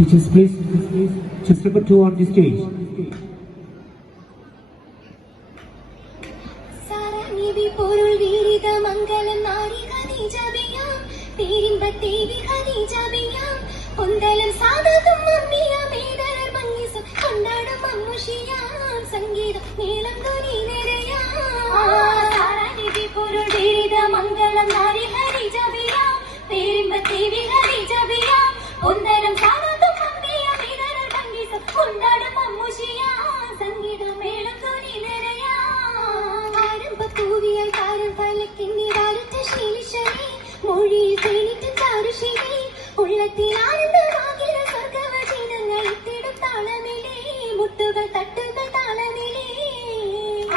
Teachers, please, just number two on the stage. சங்கீதம்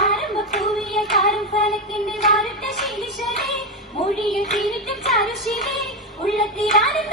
ആരംഭപ്പൂവിയ കാരും ഫലക്കിന്റെ വാരട്ടെ ശീലിശനെ മൊഴിയിൽ തീരിട്ട് ചാരുശീലെ ഉള്ളത്തിൽ ആനന്ദ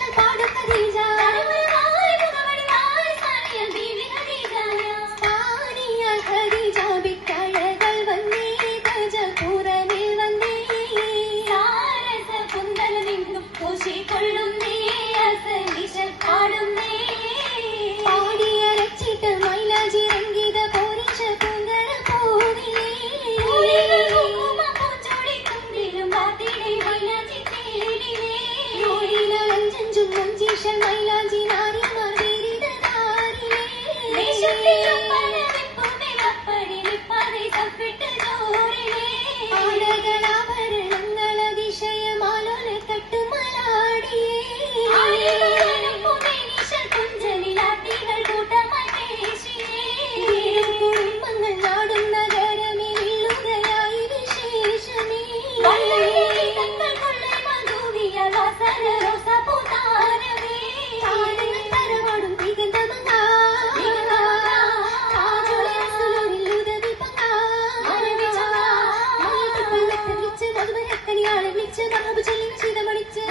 വിളിച്ച് മഹബ് ചൊല്ലിന് ശീതമണിച്ച്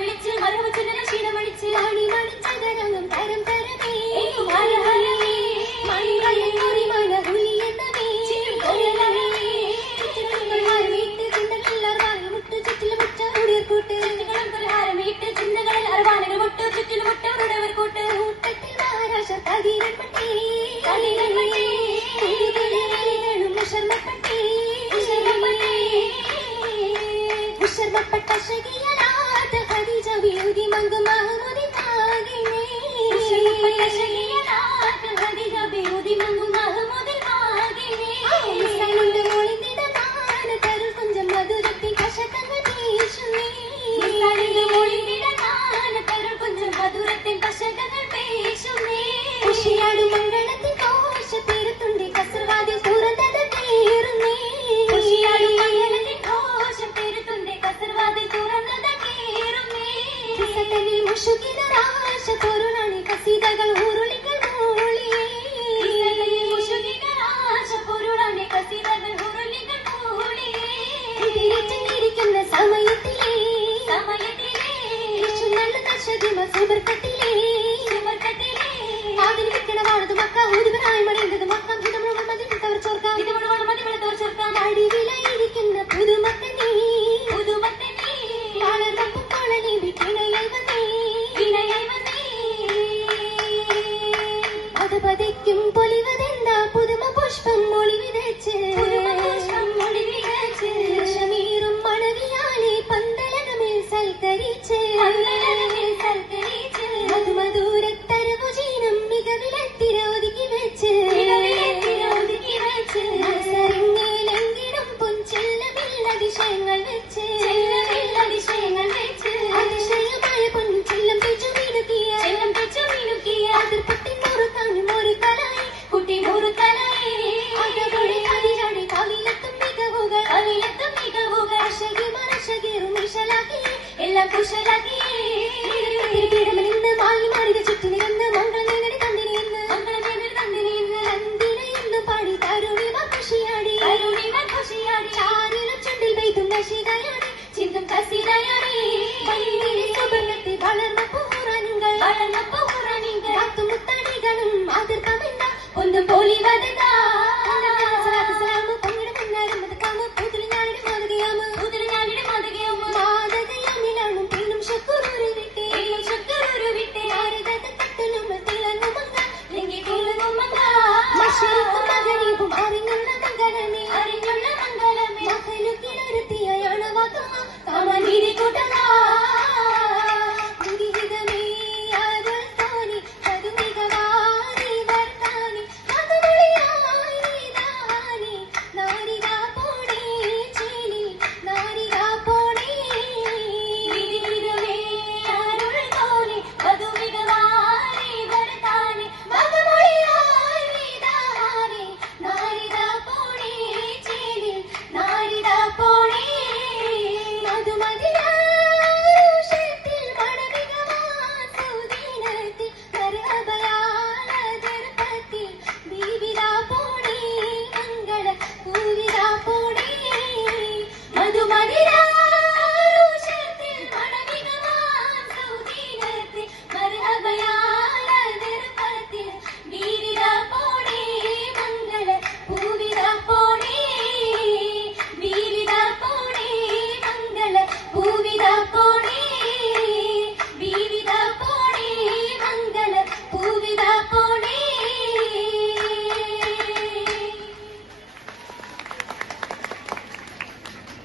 വിളിച്ച് മറവ് ചൊല്ലിന് ശീതമണിച്ച് മണി മണിച്ചകരങ്ങും തരം തരമേ മണികളിൽ മുറിമല ഹുലി എന്നവേ വീട്ട് ചിന്തകളെല്ലാം വാങ്ങി മുട്ട് ചുറ്റിലും മുറ്റ മുടിയർ കൂട്ട് കൂട്ടത്തിൽ മഹാരാഷ്ട്ര കതിരപ്പട്ടി ഉഷർമപ്പെട്ട ശകിയലാത്ത ഖദീജ വിയുതി മങ്ക് മഹമുദി പാകിനേ ഉഷർമപ്പെട്ട ശകിയലാത്ത പതയ്ക്കും പൊലിവതെന്താ? പുതുമ പുഷ്പം മൊളി വിതച്ച്. ലക്ഷമീറും മണവിയാലെ സൽക്കരിച്ച്. എല്ലാം കുശലാക്കി പീഠമെന്ന് മാറി മാറിയ ചുറ്റി നിരന്ന് മംഗള നേടി തന്നിനി എന്ന് മംഗള നേടി തന്നിനി എന്ന് തന്തിനെ എന്ന് പാടി ഖുഷിയാടി ചാരിലും ചുണ്ടിൽ പെയ്തും നശിതയാടി ചിന്തും കസിതയാടി വൈകിരി സുബർണത്തിൽ വളർന്ന പൂറാനുകൾ വളർന്ന പൂറാനുകൾ മുത്തണികളും അതിർക്കമില്ല ഒന്നും പോലി വതതാ